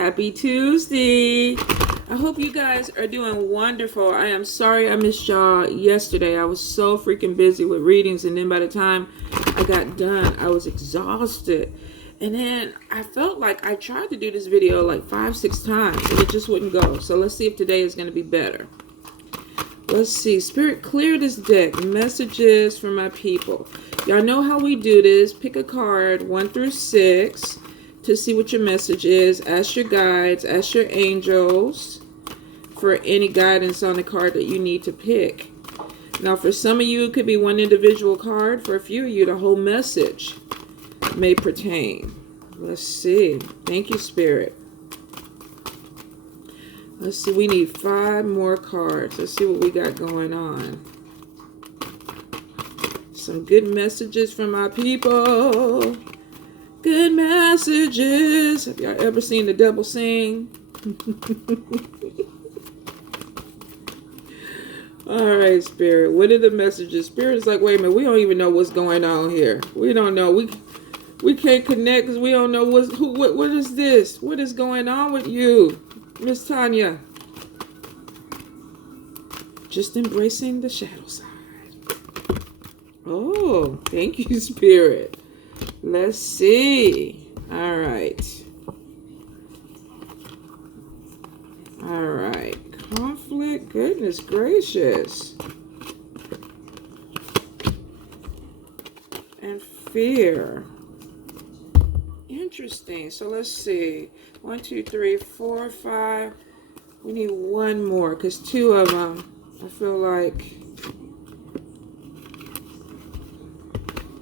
Happy Tuesday. I hope you guys are doing wonderful. I am sorry I missed y'all yesterday. I was so freaking busy with readings, and then by the time I got done, I was exhausted. And then I felt like I tried to do this video like 5-6 times, and it just wouldn't go. So let's see if today is going to be better. Let's see. Spirit, clear this deck. Messages for my people. Y'all know how we do this. Pick a card 1 through 6 to see what your message is. Ask your guides. Ask your angels for any guidance on the card that you need to pick. Now, for some of you, it could be one individual card. For a few of you, the whole message may pertain. Let's see. Thank you, Spirit. Let's see. We need 5 more cards. Let's see what we got going on. Some good messages from my people. Good messages. Have y'all ever seen the devil sing? All right, Spirit. What are the messages? Spirit is like, wait a minute. We don't even know what's going on here. We don't know. We can't connect because we don't know what is this? What is going on with you, Miss Tanya? Just embracing the shadow side. Oh, thank you, Spirit. Let's see. All right. All right. Conflict. Goodness gracious. And fear. Interesting. So let's see. 1, 2, 3, 4, 5. We need one more because 2 of them, I feel like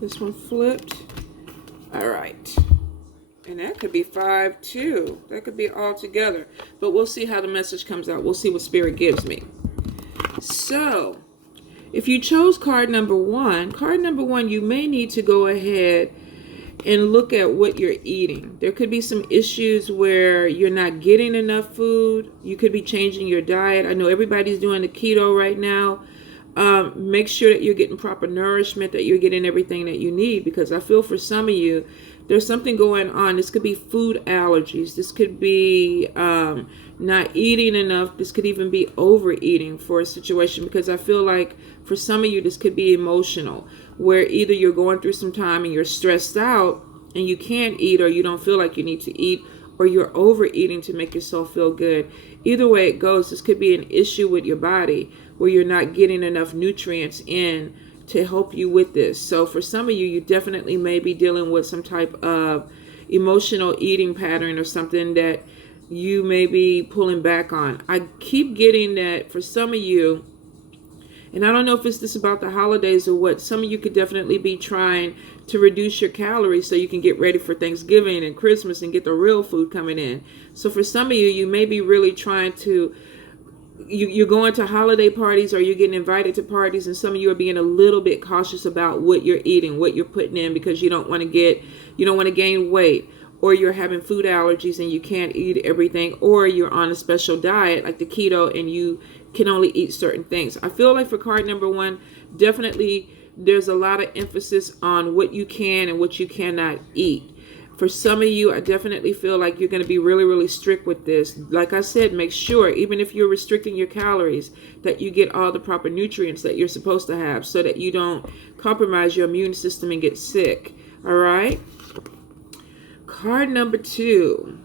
this one flipped. All right. And that could be 5 too. That could be all together. But we'll see how the message comes out. We'll see what Spirit gives me. So, if you chose card number 1, you may need to go ahead and look at what you're eating. There could be some issues where you're not getting enough food. You could be changing your diet. I know everybody's doing the keto right now. Make sure that you're getting proper nourishment, that you're getting everything that you need, because I feel for some of you, there's something going on. This could be food allergies. This could be not eating enough. This could even be overeating for a situation, because I feel like for some of you, this could be emotional, where either you're going through some time and you're stressed out and you can't eat, or you don't feel like you need to eat, or you're overeating to make yourself feel good. Either way it goes, this could be an issue with your body where you're not getting enough nutrients in to help you with this. So for some of you, you definitely may be dealing with some type of emotional eating pattern or something that you may be pulling back on. I keep getting that for some of you, and I don't know if it's this about the holidays or what, some of you could definitely be trying to reduce your calories so you can get ready for Thanksgiving and Christmas and get the real food coming in. So for some of you, you may be really trying to, you're going to holiday parties, or you're getting invited to parties, and some of you are being a little bit cautious about what you're eating, what you're putting in, because you don't want to gain weight, or you're having food allergies and you can't eat everything, or you're on a special diet like the keto and you can only eat certain things. I feel like for card number 1, definitely there's a lot of emphasis on what you can and what you cannot eat. For some of you, I definitely feel like you're going to be really, really strict with this. Like I said, make sure, even if you're restricting your calories, that you get all the proper nutrients that you're supposed to have, so that you don't compromise your immune system and get sick. All right? Card number 2.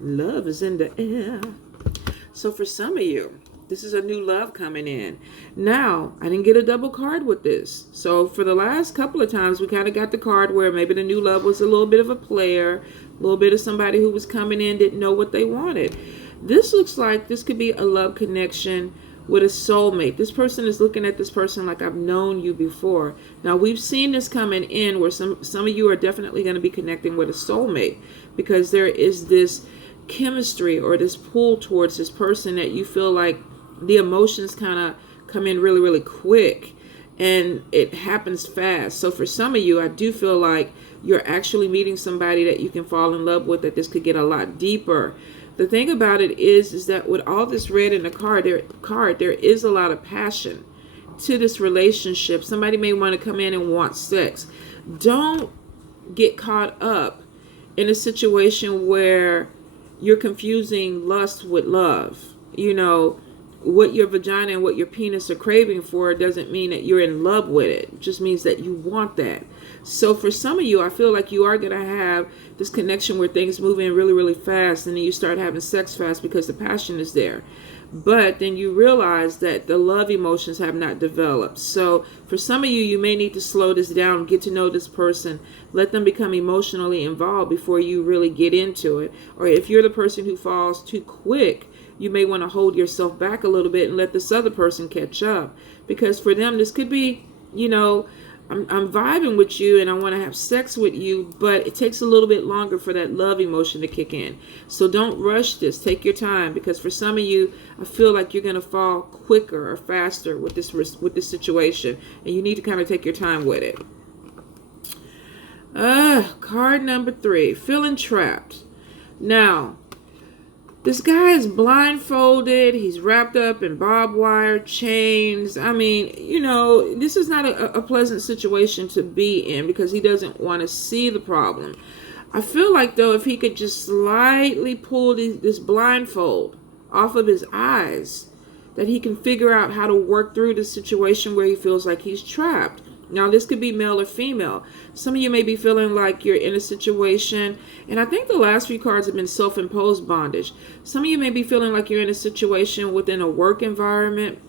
Love is in the air. So for some of you, this is a new love coming in. Now, I didn't get a double card with this. So for the last couple of times, we kind of got the card where maybe the new love was a little bit of a player, a little bit of somebody who was coming in, didn't know what they wanted. This looks like this could be a love connection with a soulmate. This person is looking at this person like, I've known you before. Now, we've seen this coming in where some of you are definitely going to be connecting with a soulmate, because there is this chemistry or this pull towards this person that you feel like the emotions kind of come in really, really quick, and it happens fast. So for some of you, I do feel like you're actually meeting somebody that you can fall in love with, that this could get a lot deeper. The thing about it is that with all this red in the card, there is a lot of passion to this relationship. Somebody may want to come in and want sex. Don't get caught up in a situation where you're confusing lust with love. You know, what your vagina and what your penis are craving for doesn't mean that you're in love with it. It just means that you want that. So for some of you, I feel like you are going to have this connection where things move in really, really fast, and then you start having sex fast because the passion is there. But then you realize that the love emotions have not developed. So for some of you, you may need to slow this down, get to know this person, let them become emotionally involved before you really get into it. Or if you're the person who falls too quick, you may want to hold yourself back a little bit and let this other person catch up. Because for them, this could be, you know, I'm vibing with you and I want to have sex with you, but it takes a little bit longer for that love emotion to kick in. So don't rush this. Take your time, because for some of you, I feel like you're going to fall quicker or faster with this situation, and you need to kind of take your time with it. Card number 3, feeling trapped. Now, this guy is blindfolded. He's wrapped up in barbed wire, chains. I mean, you know, this is not a pleasant situation to be in, because he doesn't want to see the problem. I feel like, though, if he could just slightly pull this blindfold off of his eyes, that he can figure out how to work through the situation where he feels like he's trapped. Now, this could be male or female. Some of you may be feeling like you're in a situation, and I think the last 3 cards have been self-imposed bondage. Some of you may be feeling like you're in a situation within a work environment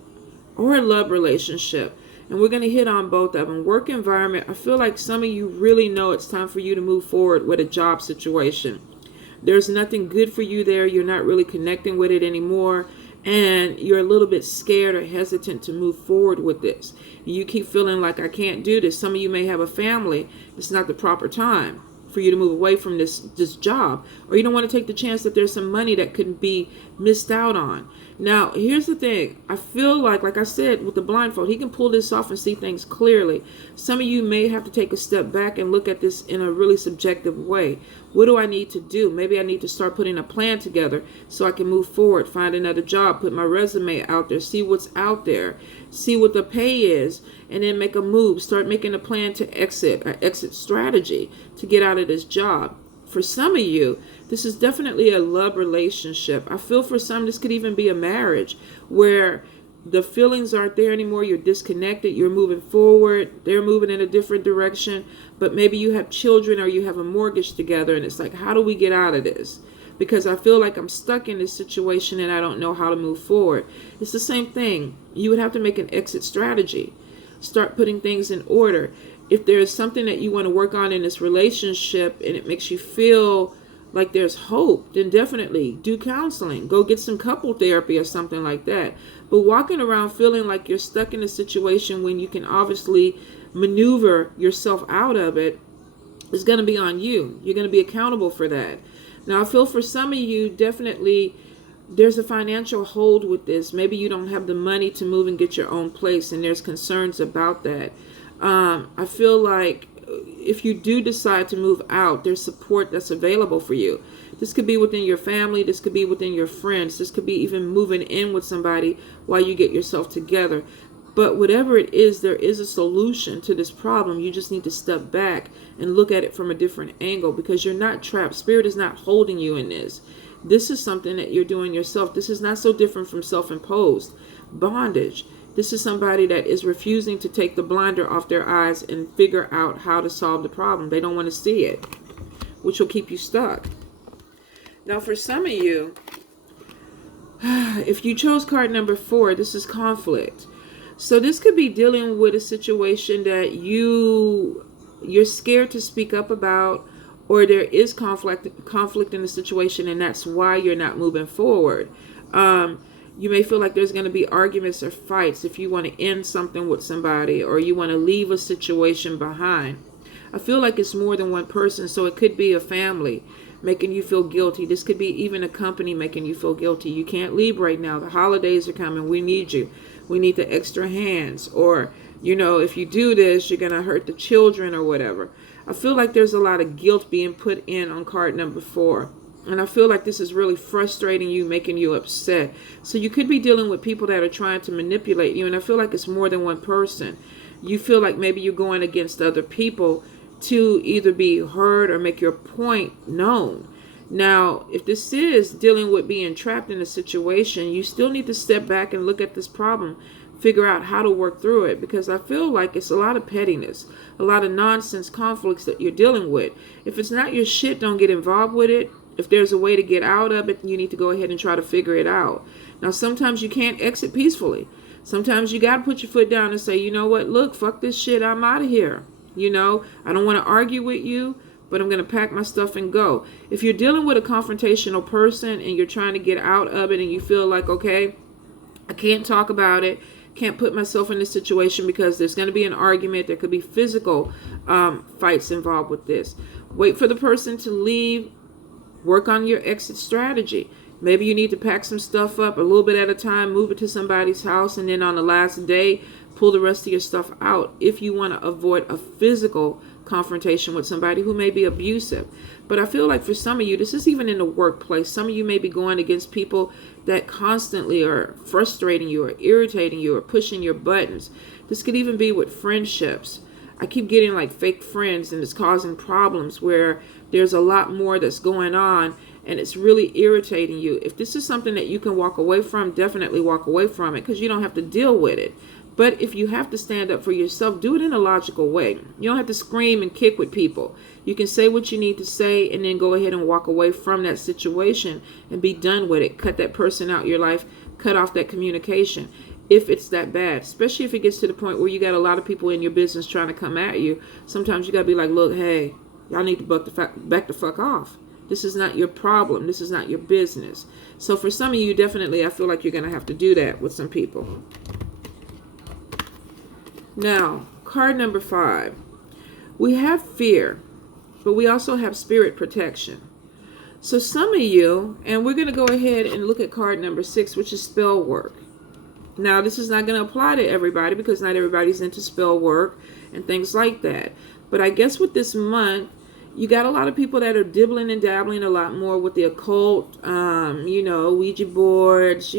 or a love relationship. And we're going to hit on both of them. Work environment, I feel like some of you really know it's time for you to move forward with a job situation. There's nothing good for you there. You're not really connecting with it anymore. And you're a little bit scared or hesitant to move forward with this. You keep feeling like, I can't do this. Some of you may have a family. It's not the proper time for you to move away from this job. Or you don't want to take the chance that there's some money that could be missed out on. Now, here's the thing. I feel like I said, with the blindfold, he can pull this off and see things clearly. Some of you may have to take a step back and look at this in a really subjective way. What do I need to do? Maybe I need to start putting a plan together so I can move forward, find another job, put my resume out there, see what's out there, see what the pay is, and then make a move. Start making a plan to exit, an exit strategy to get out of this job. For some of you, this is definitely a love relationship. I feel for some, this could even be a marriage where the feelings aren't there anymore. You're disconnected. You're moving forward. They're moving in a different direction. But maybe you have children or you have a mortgage together. And it's like, how do we get out of this? Because I feel like I'm stuck in this situation and I don't know how to move forward. It's the same thing. You would have to make an exit strategy. Start putting things in order. If there's something that you want to work on in this relationship and it makes you feel like there's hope, then definitely do counseling. Go get some couple therapy or something like that. But walking around feeling like you're stuck in a situation when you can obviously maneuver yourself out of it is going to be on you. You're going to be accountable for that. Now, I feel for some of you, definitely there's a financial hold with this. Maybe you don't have the money to move and get your own place, and there's concerns about that. I feel like if you do decide to move out, there's support that's available for you. This could be within your family. This could be within your friends. This could be even moving in with somebody while you get yourself together. But whatever it is, there is a solution to this problem. You just need to step back and look at it from a different angle, because you're not trapped. Spirit is not holding you in this. This is something that you're doing yourself. This is not so different from self-imposed bondage. This is somebody that is refusing to take the blinder off their eyes and figure out how to solve the problem. They don't want to see it, which will keep you stuck. Now, for some of you, if you chose card number 4, this is conflict. So this could be dealing with a situation that you're scared to speak up about, or there is conflict in the situation, and that's why you're not moving forward. You may feel like there's going to be arguments or fights if you want to end something with somebody, or you want to leave a situation behind. I feel like it's more than one person, so it could be a family making you feel guilty. This could be even a company making you feel guilty. You can't leave right now. The holidays are coming. We need you. We need the extra hands. Or, if you do this, you're going to hurt the children or whatever. I feel like there's a lot of guilt being put in on card number 4. And I feel like this is really frustrating you, making you upset. So you could be dealing with people that are trying to manipulate you. And I feel like it's more than one person. You feel like maybe you're going against other people to either be heard or make your point known. Now, if this is dealing with being trapped in a situation, you still need to step back and look at this problem, figure out how to work through it, because I feel like it's a lot of pettiness, a lot of nonsense conflicts that you're dealing with. If it's not your shit, don't get involved with it. If there's a way to get out of it, you need to go ahead and try to figure it out. Now, sometimes you can't exit peacefully. Sometimes you got to put your foot down and say, you know what, look, fuck this shit, I'm out of here. You know, I don't want to argue with you, but I'm going to pack my stuff and go. If you're dealing with a confrontational person and you're trying to get out of it and you feel like, okay, I can't talk about it, can't put myself in this situation because there's going to be an argument, there could be physical fights involved with this. Wait for the person to leave, work on your exit strategy. Maybe you need to pack some stuff up a little bit at a time, move it to somebody's house, and then on the last day, pull the rest of your stuff out if you want to avoid a physical confrontation with somebody who may be abusive. But I feel like for some of you, this is even in the workplace. Some of you may be going against people that constantly are frustrating you or irritating you or pushing your buttons. This could even be with friendships. I keep getting like fake friends, and it's causing problems where there's a lot more that's going on and it's really irritating you. If this is something that you can walk away from, definitely walk away from it, because you don't have to deal with it. But if you have to stand up for yourself, do it in a logical way. You don't have to scream and kick with people. You can say what you need to say and then go ahead and walk away from that situation and be done with it. Cut that person out of your life. Cut off that communication if it's that bad, especially if it gets to the point where you got a lot of people in your business trying to come at you. Sometimes you got to be like, look, hey, y'all need to back the fuck off. This is not your problem. This is not your business. So for some of you, definitely, I feel like you're going to have to do that with some people. Now, card number 5. We have fear, but we also have spirit protection. So some of you, and we're going to go ahead and look at card number 6, which is spell work. Now, this is not going to apply to everybody because not everybody's into spell work and things like that. But I guess with this month, you got a lot of people that are dibbling and dabbling a lot more with the occult, Ouija boards,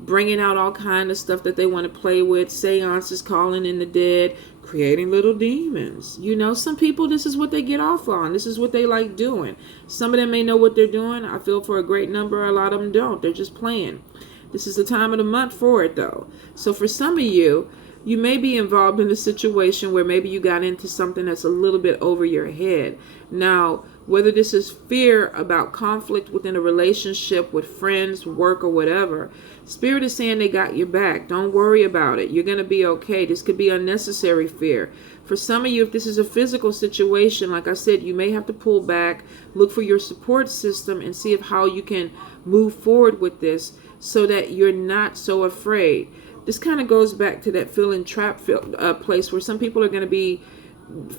bringing out all kind of stuff that they want to play with, seances, calling in the dead, creating little demons. Some people, this is what they get off on. This is what they like doing. Some of them may know what they're doing. I feel for a great number, a lot of them don't. They're just playing. This is the time of the month for it, though. So for some of you, you may be involved in a situation where maybe you got into something that's a little bit over your head. Now, whether this is fear about conflict within a relationship with friends, work, or whatever, Spirit is saying they got your back. Don't worry about it. You're going to be okay. This could be unnecessary fear. For some of you, if this is a physical situation, like I said, you may have to pull back, look for your support system, and see how you can move forward with this so that you're not so afraid. This kind of goes back to that feeling trapped place where some people are going to be,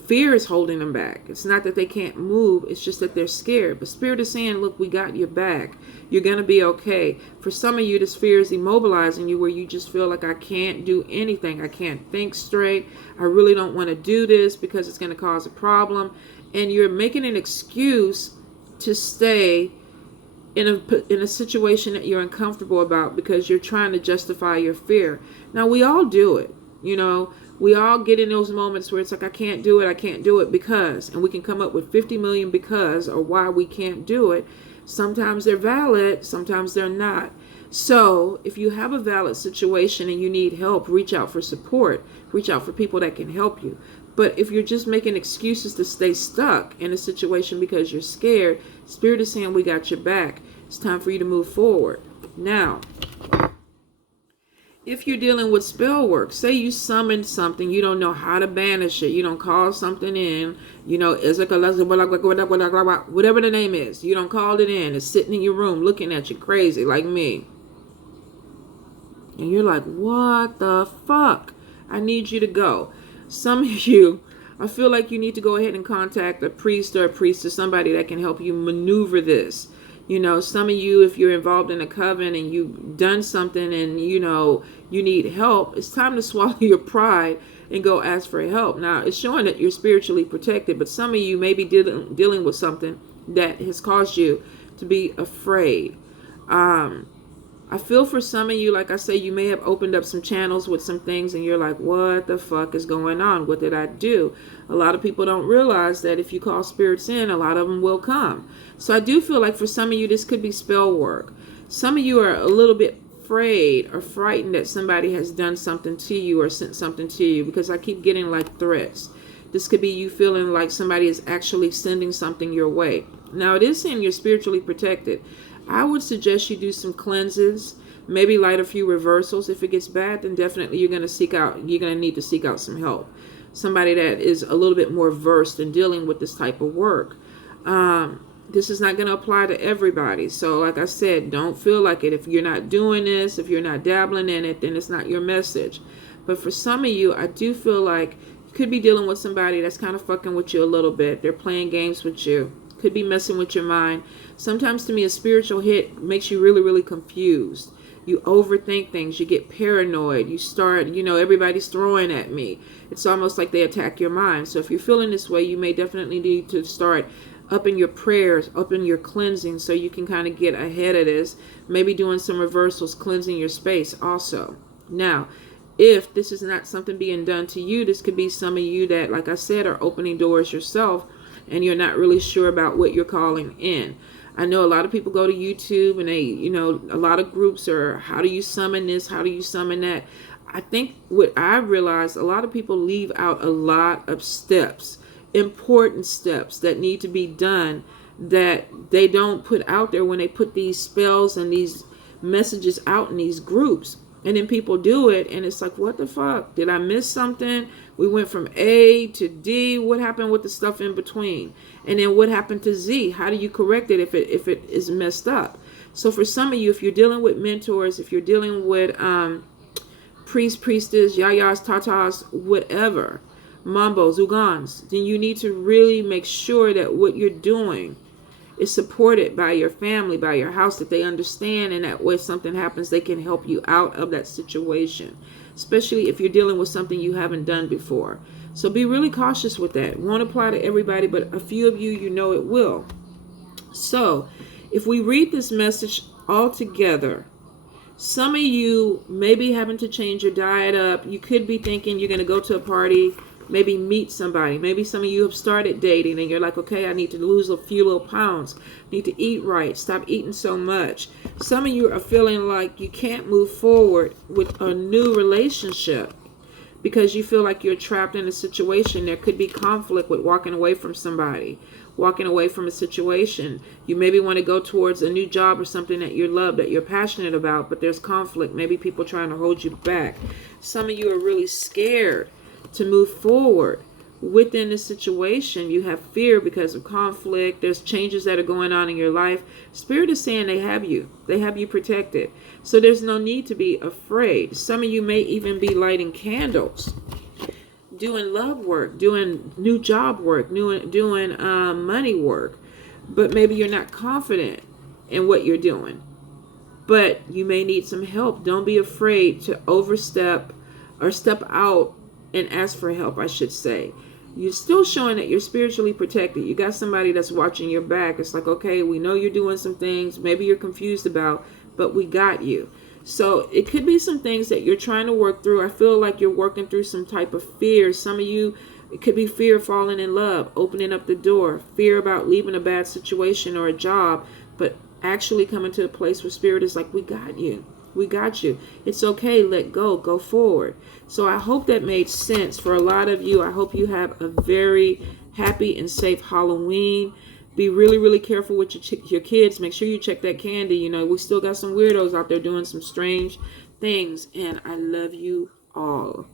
fear is holding them back. It's not that they can't move. It's just that they're scared. But Spirit is saying, look, we got your back. You're going to be okay. For some of you, this fear is immobilizing you where you just feel like I can't do anything. I can't think straight. I really don't want to do this because it's going to cause a problem. And you're making an excuse to stay in a situation that you're uncomfortable about because you're trying to justify your fear. Now, we all do it. We all get in those moments where it's like, I can't do it because, and we can come up with 50 million because or why we can't do it. Sometimes they're valid, sometimes they're not. So if you have a valid situation and you need help, reach out for support, reach out for people that can help you. But if you're just making excuses to stay stuck in a situation because you're scared, Spirit is saying we got your back. It's time for you to move forward. Now, if you're dealing with spell work, say you summoned something, you don't know how to banish it, you don't call something in, whatever the name is, you don't call it in, it's sitting in your room looking at you crazy like me. And you're like, what the fuck? I need you to go. Some of you, I feel like you need to go ahead and contact a priest or somebody that can help you maneuver this. Some of you, if you're involved in a coven and you've done something and, you need help, it's time to swallow your pride and go ask for help. Now, it's showing that you're spiritually protected, but some of you may be dealing with something that has caused you to be afraid. I feel for some of you, like I say, you may have opened up some channels with some things and you're like, what the fuck is going on? What did I do? A lot of people don't realize that if you call spirits in, a lot of them will come. So I do feel like for some of you, this could be spell work. Some of you are a little bit afraid or frightened that somebody has done something to you or sent something to you, because I keep getting like threats. This could be you feeling like somebody is actually sending something your way. Now, it is saying you're spiritually protected. I would suggest you do some cleanses, maybe light a few reversals. If it gets bad, then definitely you're going to need to seek out some help. Somebody that is a little bit more versed in dealing with this type of work. This is not going to apply to everybody. So like I said, don't feel like it. If you're not doing this, if you're not dabbling in it, then it's not your message. But for some of you, I do feel like you could be dealing with somebody that's kind of fucking with you a little bit. They're playing games with you. Could be messing with your mind. Sometimes to me, a spiritual hit makes you really, really confused. You overthink things. You get paranoid. You start, everybody's throwing at me. It's almost like they attack your mind. So if you're feeling this way, you may definitely need to start upping your prayers, upping your cleansing, so you can kind of get ahead of this. Maybe doing some reversals, cleansing your space also. Now, if this is not something being done to you, this could be some of you that, like I said, are opening doors yourself, and you're not really sure about what you're calling in. I know a lot of people go to YouTube and they, a lot of groups are, how do you summon this? How do you summon that? I think what I realized, a lot of people leave out a lot of steps, important steps that need to be done that they don't put out there when they put these spells and these messages out in these groups. And then people do it and it's like, what the fuck? Did I miss something? We went from A to D. What happened with the stuff in between? And then what happened to Z? How do you correct it if it is messed up? So for some of you, if you're dealing with mentors, if you're dealing with priests, priestess, yayas, tatas, whatever, mambos, ugans, then you need to really make sure that what you're doing is supported by your family, by your house, that they understand, and that way something happens, they can help you out of that situation, especially if you're dealing with something you haven't done before. So be really cautious with that. It won't apply to everybody, but a few of you, it will. So if we read this message all together, some of you may be having to change your diet up. You could be thinking you're going to go to a party, maybe meet somebody. Maybe some of you have started dating and you're like, okay, I need to lose a few little pounds. Need to eat right. Stop eating so much. Some of you are feeling like you can't move forward with a new relationship because you feel like you're trapped in a situation. There could be conflict with walking away from somebody, walking away from a situation. You maybe want to go towards a new job or something that you love, that you're passionate about, but there's conflict. Maybe people trying to hold you back. Some of you are really scared to move forward within the situation. You have fear because of conflict. There's changes that are going on in your life. Spirit is saying they have you protected. So there's no need to be afraid. Some of you may even be lighting candles, doing love work, doing new job work, doing money work, but maybe you're not confident in what you're doing, but you may need some help. Don't be afraid to overstep or step out and ask for help, I should say. You're still showing that you're spiritually protected. You got somebody that's watching your back. It's like, okay, we know you're doing some things maybe you're confused about, but we got you. So it could be some things that you're trying to work through. I feel like you're working through some type of fear. Some of you, it could be fear of falling in love, opening up the door, fear about leaving a bad situation or a job, but actually coming to a place where Spirit is like, we got you. We got you. It's okay. Let go. Go forward. So I hope that made sense for a lot of you. I hope you have a very happy and safe Halloween. Be really, really careful with your kids. Make sure you check that candy. We still got some weirdos out there doing some strange things. And I love you all.